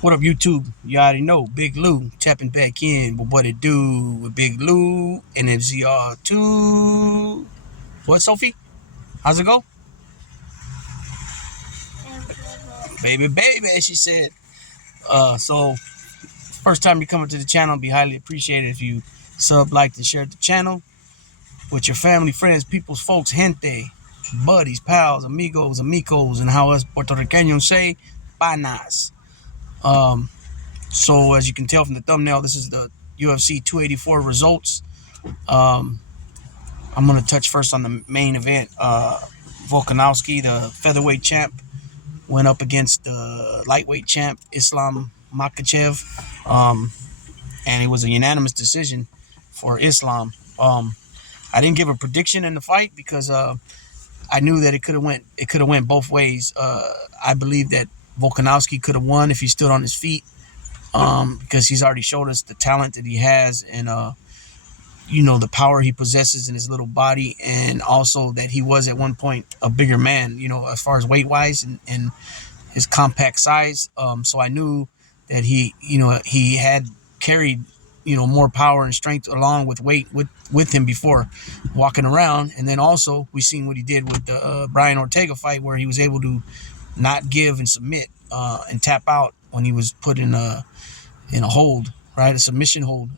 What up, YouTube? You already know Big Lou tapping back in. But what it do with Big Lou and FZR2? What, Sophie? How's it go? Baby, baby, she said. So first time you come to the channel, be highly appreciated if you sub, like, and share the channel with your family, friends, peoples, folks, gente, buddies, pals, amigos, amicos, and how us Puerto Ricanos say, panas. So as you can tell from the thumbnail, this is the UFC 284 results. I'm going to touch first on the main event. Volkanovski, the featherweight champ, went up against the lightweight champ, Islam Makhachev. And it was a unanimous decision for Islam. I didn't give a prediction in the fight because I knew that it could have went both ways. I believe that Volkanovski could have won if he stood on his feet, because he's already showed us the talent that he has and the power he possesses in his little body, and also that he was at one point a bigger man, as far as weight wise and his compact size. So I knew that he had carried more power and strength along with weight with him before walking around. And then also we seen what he did with the Brian Ortega fight, where he was able to not give and submit and tap out when he was put in a hold, right, a submission hold.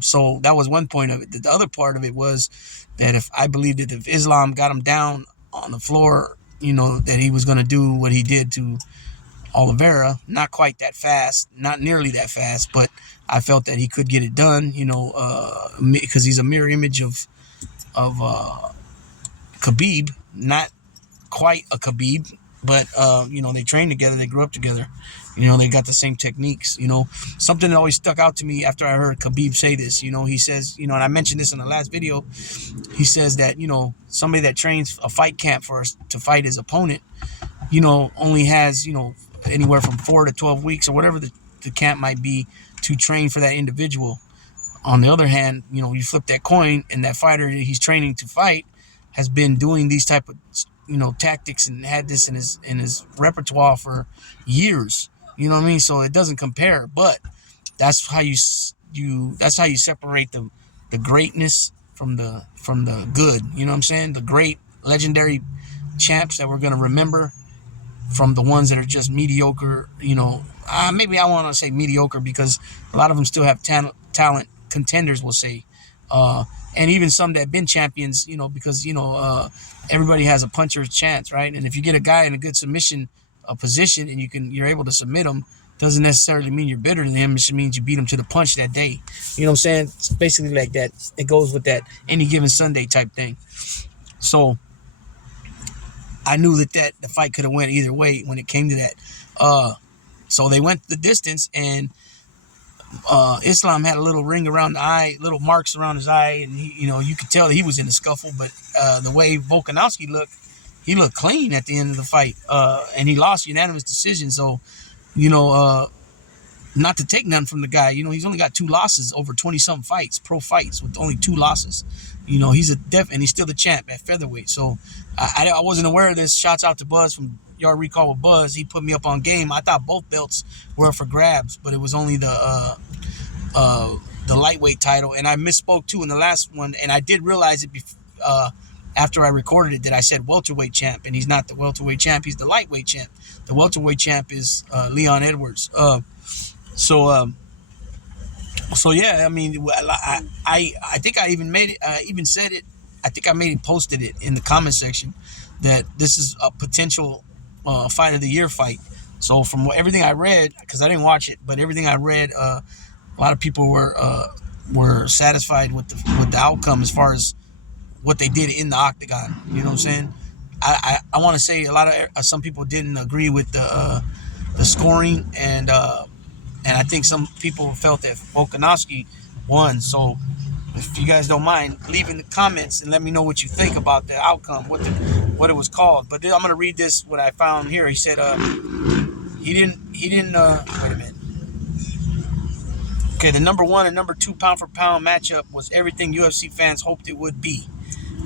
So that was one point of it. The other part of it was that I believed that if Islam got him down on the floor, that he was going to do what he did to Oliveira. Not quite that fast, not nearly that fast, but I felt that he could get it done, because he's a mirror image of Khabib. Not quite a Khabib, but they trained together, they grew up together, they got the same techniques. Something that always stuck out to me after I heard Khabib say this, he says, and I mentioned this in the last video, he says that somebody that trains a fight camp to fight his opponent, only has anywhere from 4 to 12 weeks or whatever the camp might be to train for that individual. On the other hand, you flip that coin, and that fighter that he's training to fight has been doing these type of tactics and had this in his repertoire for years. You know what I mean? So it doesn't compare, but that's how you separate the greatness from the good. You know what I'm saying? The great legendary champs that we're gonna remember from the ones that are just mediocre. Maybe I want to say mediocre because a lot of them still have talent. Contenders will say, and even some that have been champions. Because everybody has a puncher's chance, right? And if you get a guy in a good submission position and you're able to submit him, doesn't necessarily mean you're better than him. It just means you beat him to the punch that day. You know what I'm saying? It's basically like that. It goes with that any given Sunday type thing. So I knew that the fight could have went either way when it came to that. So they went the distance, and Islam had a little ring around the eye, little marks around his eye, and you could tell that he was in the scuffle. But the way Volkanovski looked, he looked clean at the end of the fight, and he lost unanimous decision. So, not to take nothing from the guy, he's only got 2 losses over 20-something fights, pro fights, with only 2 losses. He's and he's still the champ at featherweight. So I wasn't aware of this. Shouts out to Buzz from Yard Recall with Buzz. He put me up on game. I thought both belts were for grabs, but it was only the lightweight title. And I misspoke too in the last one, and I did realize it after I recorded it that I said welterweight champ, and he's not the welterweight champ. He's the lightweight champ. The welterweight champ is Leon Edwards. So yeah, I mean, I think I even made it. I even said it. I think I posted it in the comment section that this is a potential fight of the year fight. So from everything I read, because I didn't watch it, but everything I read, a lot of people were satisfied with the outcome as far as what they did in the octagon. You know what I'm saying? I want to say a lot of some people didn't agree with the scoring, and I think some people felt that Volkanovski won. So if you guys don't mind, leave in the comments and let me know what you think about the outcome, what it was called. But I'm gonna read this, what I found here. He said he didn't wait a minute. Okay, the number 1 and number 2 pound for pound matchup was everything UFC fans hoped it would be,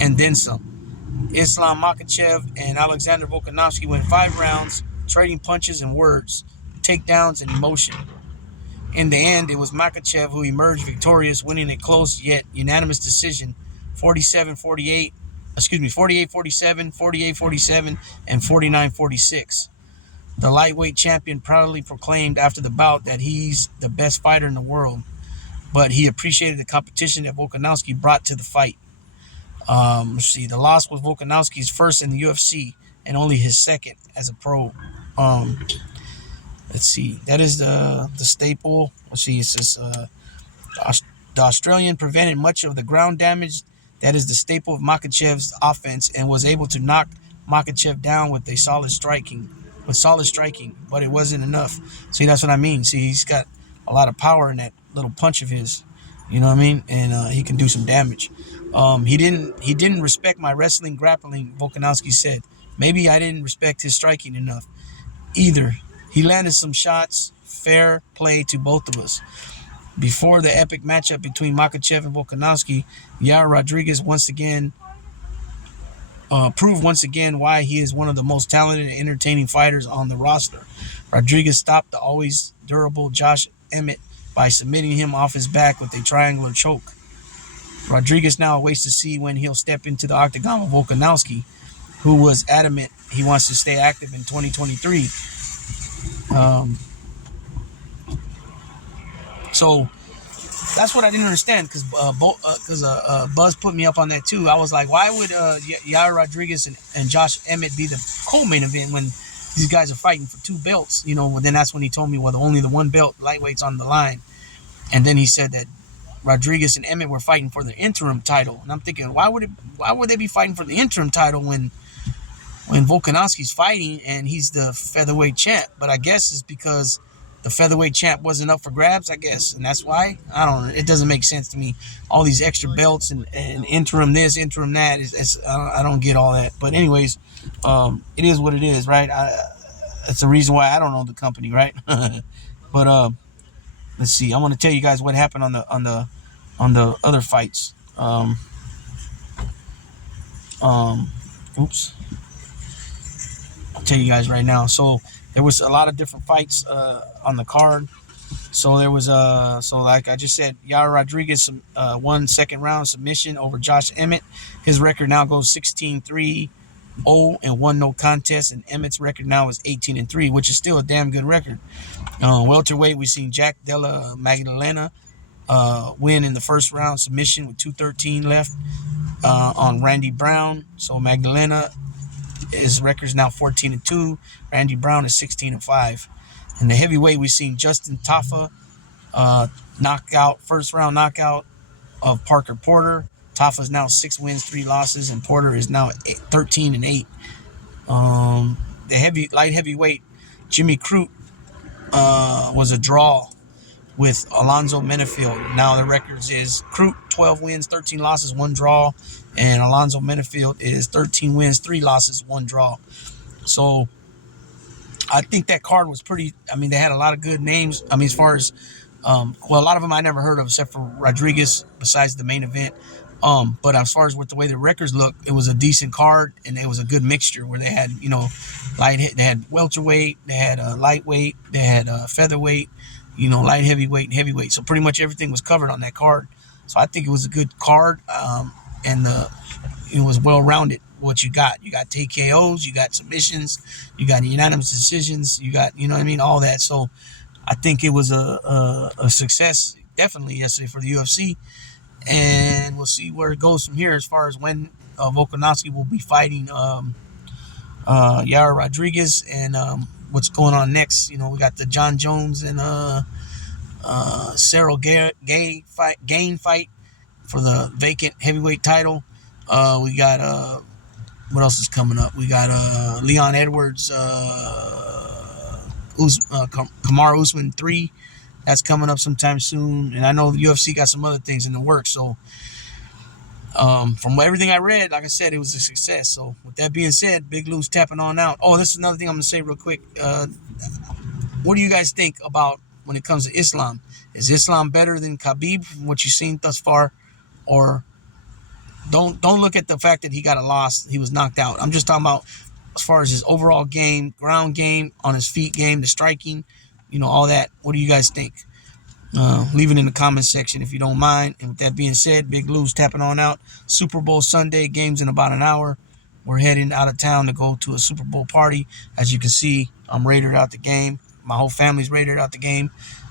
and then some. Islam Makhachev and Alexander Volkanovski went 5 rounds, trading punches and words, takedowns and emotion. In the end, it was Makhachev who emerged victorious, winning a close yet unanimous decision, 47-48, 48-47, 48-47, and 49-46. The lightweight champion proudly proclaimed after the bout that he's the best fighter in the world, but he appreciated the competition that Volkanovski brought to the fight. Let's see. The loss was Volkanovski's first in the UFC and only his second as a pro. Let's see. That is the staple. Let's see. It says the Australian prevented much of the ground damage that is the staple of Makhachev's offense and was able to knock Makhachev down with solid striking, but it wasn't enough. See, that's what I mean. See, he's got a lot of power in that little punch of his. You know what I mean? And he can do some damage. He didn't respect my wrestling grappling, Volkanovski said. Maybe I didn't respect his striking enough either. He landed some shots. Fair play to both of us. Before the epic matchup between Makhachev and Volkanovski, Yair Rodriguez proved once again why he is one of the most talented and entertaining fighters on the roster. Rodriguez stopped the always durable Josh Emmett by submitting him off his back with a triangular choke. Rodriguez now awaits to see when he'll step into the octagon with Volkanovski, who was adamant he wants to stay active in 2023. So that's what I didn't understand, because Buzz put me up on that too. I was like, why would Yair Rodriguez and Josh Emmett be the co-main event when these guys are fighting for 2 belts? You know, well, then that's when he told me, well, only the 1 belt, lightweight's on the line. And then he said that Rodriguez and Emmett were fighting for the interim title. And I'm thinking, why would they be fighting for the interim title when Volkanovski's fighting and he's the featherweight champ? But I guess it's because the featherweight champ wasn't up for grabs, I guess. And that's why. I don't know. It doesn't make sense to me. All these extra belts and interim this, interim that. I don't get all that. But anyways, it is what it is, right? It's the reason why I don't own the company, right? But let's see. I want to tell you guys what happened on the other fights. Oops. I'll tell you guys right now. So there was a lot of different fights on the card. So there was so like I just said, Yair Rodriguez won second round submission over Josh Emmett. His record now goes 16-3-0 and 1 no contest, and Emmett's record now is 18-3, which is still a damn good record. Welterweight, we've seen Jack Della Magdalena win in the first round submission with 2:13 left on Randy Brown. So Magdalena, his record is now 14-2. Randy Brown is 16-5. In the heavyweight, we've seen Justin Tafa first round knockout of Parker Porter. Tafa is now 6 wins, 3 losses, and Porter is now 13-8. The light heavyweight, Jimmy Crute was a draw with Alonzo Menefield. Now the records is Crute 12 wins, 13 losses, 1 draw, and Alonzo Menefield is 13 wins, 3 losses, 1 draw. So I think that card was pretty. I mean, they had a lot of good names. I mean, as far as a lot of them I never heard of except for Rodriguez, besides the main event. But as far as with the way the records look, it was a decent card, and it was a good mixture where they had, they had welterweight, they had lightweight, they had featherweight, light heavyweight and heavyweight. So pretty much everything was covered on that card. So I think it was a good card, and it was well rounded. What you got TKOs, you got submissions, you got unanimous decisions, you got all that. So I think it was a success definitely yesterday for the UFC. And we'll see where it goes from here as far as when Volkanovski will be fighting Yair Rodriguez, and what's going on next. We got the John Jones and Cyril Gain fight for the vacant heavyweight title. We got what else is coming up? We got Leon Edwards, Kamaru Usman 3. That's coming up sometime soon. And I know the UFC got some other things in the works. So from everything I read, like I said, it was a success. So with that being said, Big Lou's tapping on out. Oh, this is another thing I'm going to say real quick. What do you guys think about when it comes to Islam? Is Islam better than Khabib from what you've seen thus far? Or Don't look at the fact that he got a loss. He was knocked out. I'm just talking about as far as his overall game, ground game, on his feet game, the striking, all that. What do you guys think? Leave it in the comments section if you don't mind. And with that being said, Big Lou's tapping on out. Super Bowl Sunday, games in about an hour. We're heading out of town to go to a Super Bowl party. As you can see, I'm rated out the game. My whole family's rated out the game.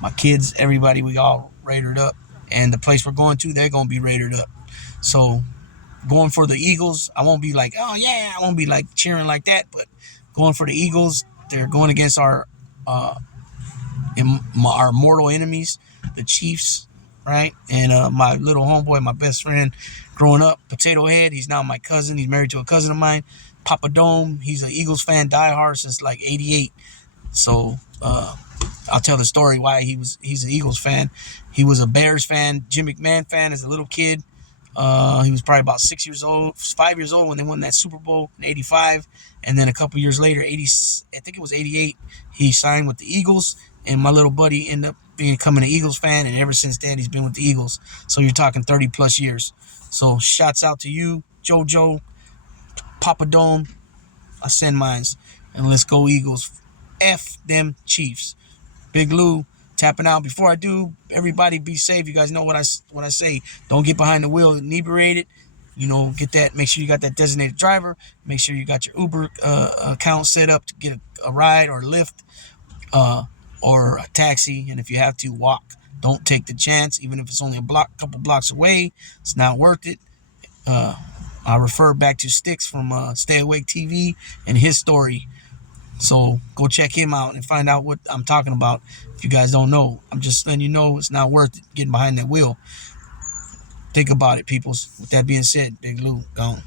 My kids, everybody, we all rated up. And the place we're going to, they're going to be rated up. So going for the Eagles, I won't be like, oh yeah, I won't be like cheering like that. But going for the Eagles, they're going against our mortal enemies, the Chiefs, right? And my little homeboy, my best friend growing up, Potato Head, he's now my cousin. He's married to a cousin of mine, Papa Dome. He's an Eagles fan, diehard since like '88. So I'll tell the story why he's an Eagles fan. He was a Bears fan, Jim McMahon fan as a little kid. He was probably about 5 years old when they won that Super Bowl in '85. And then a couple years later, I think it was '88, he signed with the Eagles. And my little buddy ended up becoming an Eagles fan. And ever since then, he's been with the Eagles. So you're talking 30 plus years. So shouts out to you, JoJo, Papa Dome. I send mines. And let's go Eagles. F them Chiefs. Big Lou tapping out. Before I do, everybody be safe. You guys know what I say. Don't get behind the wheel inebriated. Get that. Make sure you got that designated driver. Make sure you got your Uber account set up to get a ride or Lyft or a taxi. And if you have to, walk. Don't take the chance, even if it's only couple blocks away. It's not worth it. I refer back to Sticks from Stay Awake TV and his story. So go check him out and find out what I'm talking about. If you guys don't know, I'm just letting you know it's not worth it getting behind that wheel. Think about it, peoples. With that being said, Big Lou, gone.